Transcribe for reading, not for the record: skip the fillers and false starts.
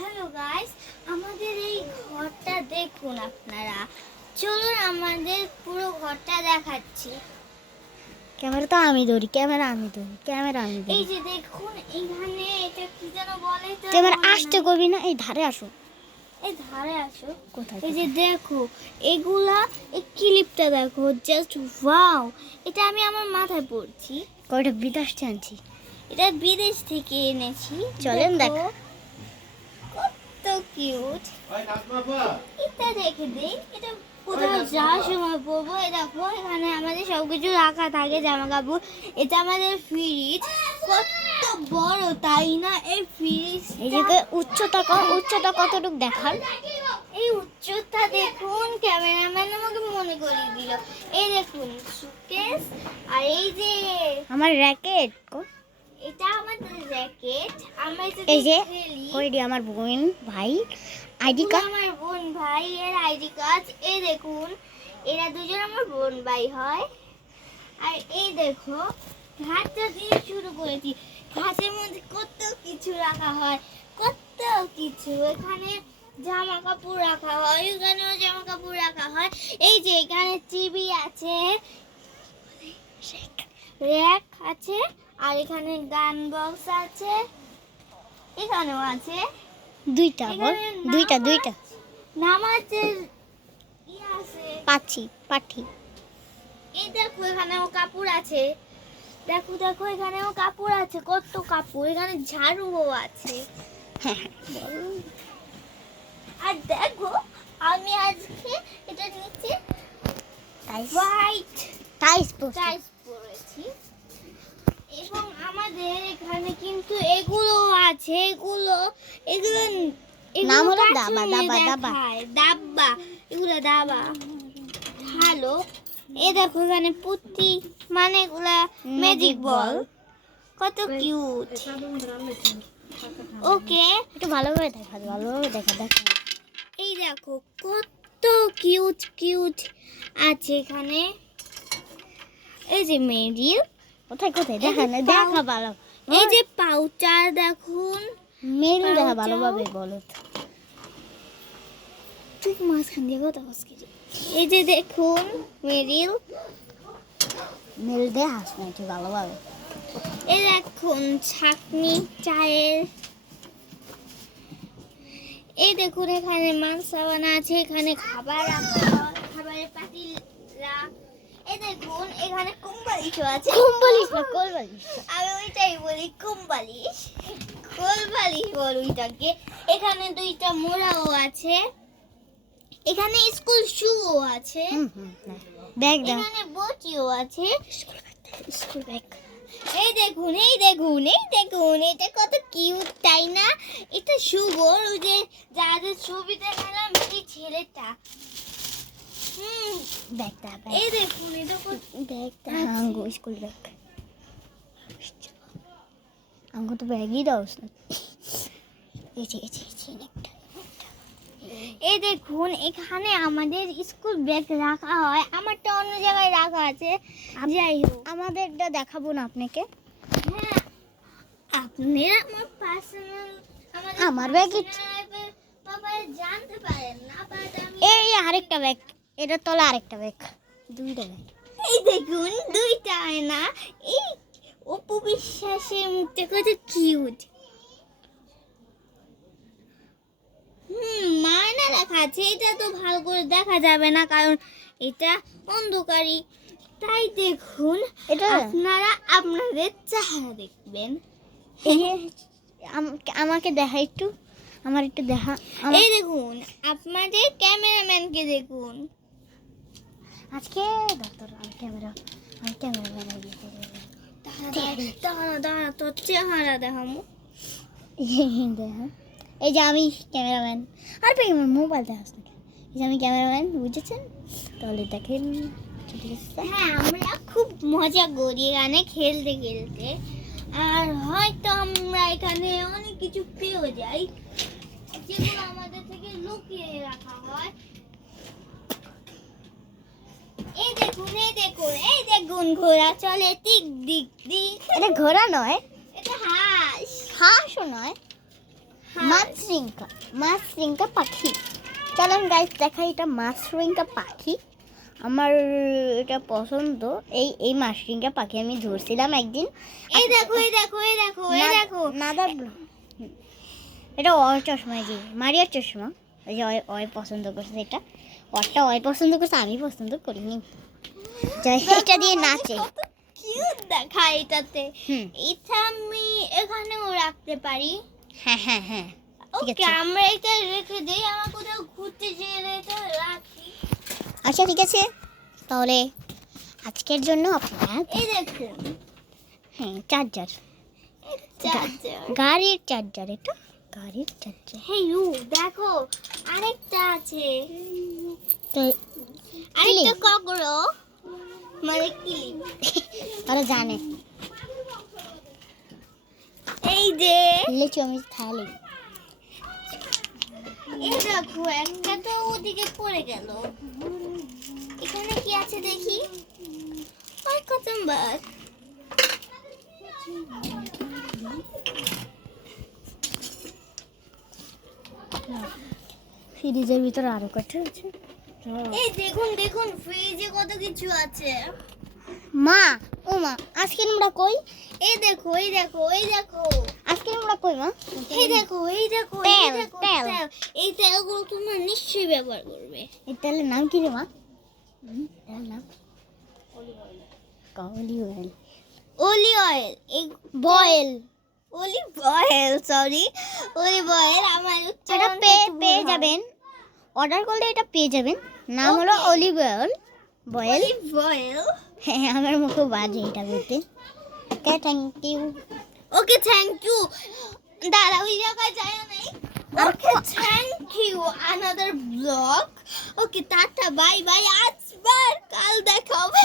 Hello guys, আমাদের এই ঘরটা দেখুন আপনারা। চলুন আমাদের পুরো ঘরটা দেখাচ্ছি। ক্যামেরা তো আমি ধরি, এই যে দেখুন, এখানে এটা কি যেন বলে তো, ক্যামেরা আসতে করবি না, এই ধারে আসো। এই ধারে আসো। কোথায় এই যে দেখো, এগুলা এই ক্লিপটা দেখো, জাস্ট ওয়াও। এটা আমি আমার মাথায় পড়ছি। কয়টা বিদেশ আনছি, এটা বিদেশ থেকে এনেছি। চলেন দেখো, কত কিউট। এটা দেখে দিই, এটা কোথাও যাওয়ার সময় পরবো। এই দেখো, এখানে আমাদের সবকিছু রাখা থাকে, জামা কাপড়। এটা আমাদের ফ্রিজ, কত বড় তাই না? এই ফ্রিজ, এই যে উচ্চতা কতটুকু দেখার। এই উচ্চতা দেখুন, ক্যামেরাম্যান আমাকে মনে করিয়ে দিল। এই দেখুন সুটকেস, আর এই যে আমার র্যাকেট, এটা আমাদের র্যাকেট। আমরা এই যে খেলি। কইডি আমার বোন ভাই আইডি এগুলো কার্ড। আমার বোন ভাই এর আইডি কার্ড। এই দেখুন, এরা দুজন আমার বোন ভাই হয়। আর এই দেখো, ঘাটটা দিয়ে শুরু করেছি। ঘাটের মধ্যে কত কিছু রাখা হয়, কত কিছু। এখানে জামা কাপড় রাখা হয়, এখানেও জামা কাপড় রাখা হয়। এই যে এখানে টিভি আছে, র্যাক আছে, আর এখানে গান বক্স আছে, এখানেও আছে দুইটা বল, দুইটা নামাজের আছে। পাঠি। এই দেখো, এখানেও কাপড় আছে। দেখো দেখো, এখানেও কাপড় আছে, কত কাপড়। এখানে ঝাড়ুও আছে। আর দেখো, আমি আজকে এটা নিচে হোয়াইট টাইলস পরেছি। এবং আমাদের এখানে কিন্তু এগুলো আছে, এগুলো নাম হলো কার্টুনে দেখায়। দাব্বা, এগুলো দাবা। হ্যালো, এই দেখো, এখানে পুঁতি, মানে এগুলা ম্যাজিক বল, কত কিউট। ওকে, একটু ভালোভাবে দেখা। এই দেখো কত কিউট আছে এখানে। এই যে মেরিল, কোথায় দেখা ভালো। এই যে পাউচার দেখুন, মেরু দেখা ভালোভাবে বলো। তুই মাঝখান দিয়ে কথা বলছিস। এই যে দেখুন মেরিল দে হাস না একটু ভালোভাবে। এই দেখুন ছাকনি চায়ের। এই দেখুন, এখানে মাংসাবানা আছে, এখানে খাবার রাখা হয়, খাবারের পাতিলা। এই দেখুন, এখানে কোলবালিশও আছে। কোলবালিশ আমি ওইটাই বলি, কোলবালিশ বল ওইটাকে। এখানে দুইটা মোড়াও আছে, এখানে স্কুল শুও আছে, ব্যাগ এখানে বটিও আছে, স্কুল ব্যাগ। এই দেখুন, এটা কত কিউট তাই না? এটা শুভ, ওই যে যাদের ছবি দেখালাম, এই ছেলেটা। ব্যাগটা এই দেখুন, এটা ব্যাগটা আঙ্গু স্কুল ব্যাগ। আঙ্গু তো ব্যাগই দাও না। এই দেখুন, এখানে আমাদের স্কুল ব্যাগ রাখা হয়। আমারটা অন্য জায়গায় রাখা আছে। যাই হোক, আমাদেরটা দেখাবো না আপনাকে। হ্যাঁ, আপনারা আমার ব্যাগ বাবা জানতে পারেন না, বাট আমি এই আরেকটা ব্যাগ, এটার তলে আরেকটা ব্যাগ, দুইটা ব্যাগ। এই দেখুন, দুইটা আয়না। এই অপু বিশ্বাসের মুখটা কত কিউট। মায়না লেখা আছে। এটা তো ভালো করে দেখা যাবে না, কারণ এটা অন্ধকারী। তাই দেখুন, এটা আপনারা আপনাদের চেহারা দেখবেন। আমাকে দেখা একটু, আমার একটু দেখা। এই দেখুন, আপনাদের ক্যামেরাম্যানকে দেখুন। আজকে আমি ক্যামেরা দাঁড়া, তোর চেহারা দেখাবো। দেখা। এই যে আমি ক্যামেরাম্যান, আর ভাই আমার মোবাইল দেখাস না। এই যে আমি ক্যামেরাম্যান, বুঝেছেন? তাহলে দেখেন। হ্যাঁ, আমরা খুব মজা করি এখানে খেলতে। আর হয়তো আমরা এখানে অনেক কিছু পেয়েও যাই, যেগুলো আমাদের থেকে লুকিয়ে রাখা হয়। এই দেখুন, ঘোড়া চলে টিক দিক দিক। এটা ঘোড়া নয়, এটা হাঁস। হাঁসও নয়, মাছরিঙ্কা পাখি। চলেন গাইস দেখাই, এটা মাছরিঙ্কা পাখি। আমার এটা পছন্দ। এই মাছরিঙ্কা পাখি আমি ধরছিলাম একদিন। এই দেখো এই দেখো এই দেখো এই দেখো নাদার এটা ওর চশমা, জি মারিয়ার চশমা। ওই যে ওই পছন্দ করছে, এটা ওরটা ওই পছন্দ করছে, আমি পছন্দ করিনি। এটা দিয়ে নাচে, কিউট দেখায় এটাতে। হুম। এটা আমি এখানেও রাখতে পারি। হ্যাঁ হ্যাঁ হ্যাঁ, ঠিক ওকে, আছে। আমরা এটা রেখে দেই, আমার কোথাও ঘুরতে গেলে এটা রাখি। আচ্ছা ঠিক আছে, তাহলে আজকের জন্য আপনার এই দেখুন হ্যাঁ চার্জার, চার্জার। গাড়ির চার্জার, এটা গাড়ির চার্জার। হে ইউ দেখো আরেকটা আছে, তো আরেকটা ককরো মানে ক্লিপ। ওরা জানে এই যে লিচু আমি খাইলি। এই দেখো একটা তো ওদিকে পড়ে গেল। এখানে কি আছে দেখি। ওই কচম্বর। ফ্রিজের ভিতরে আরো কত আছে। এই দেখুন দেখুন ফ্রিজে কত কিছু আছে। মা, ও মা, আজকে আমরা কই? এই দেখো এই দেখো এই দেখো আজকে আমরা কই মা? এই দেখো এই দেখো এই তেল, দেখো তেল। তেল। এই তেলগুলো তোমরা নিশ্চয়ই ব্যবহার করবে। এই তেলের নাম কি রে মা? তেলের নাম অলিভ অয়েল। Olive oil. এই বয়েল। Olive oil, sorry olive oil. আমার এটা পেয়ে যাবেন, অর্ডার করলে এটা পেয়ে যাবেন। নাম হলো Okay. Olive oil, boil. Olive oil. হ্যাঁ আমার মুখে বাজে এটা বলতে। Okay thank you. Okay thank you. দাদা ওই জায়গায় যায় নাই। Okay thank you, another blog. Okay tata bye bye, আজবার কাল দেখা হবে।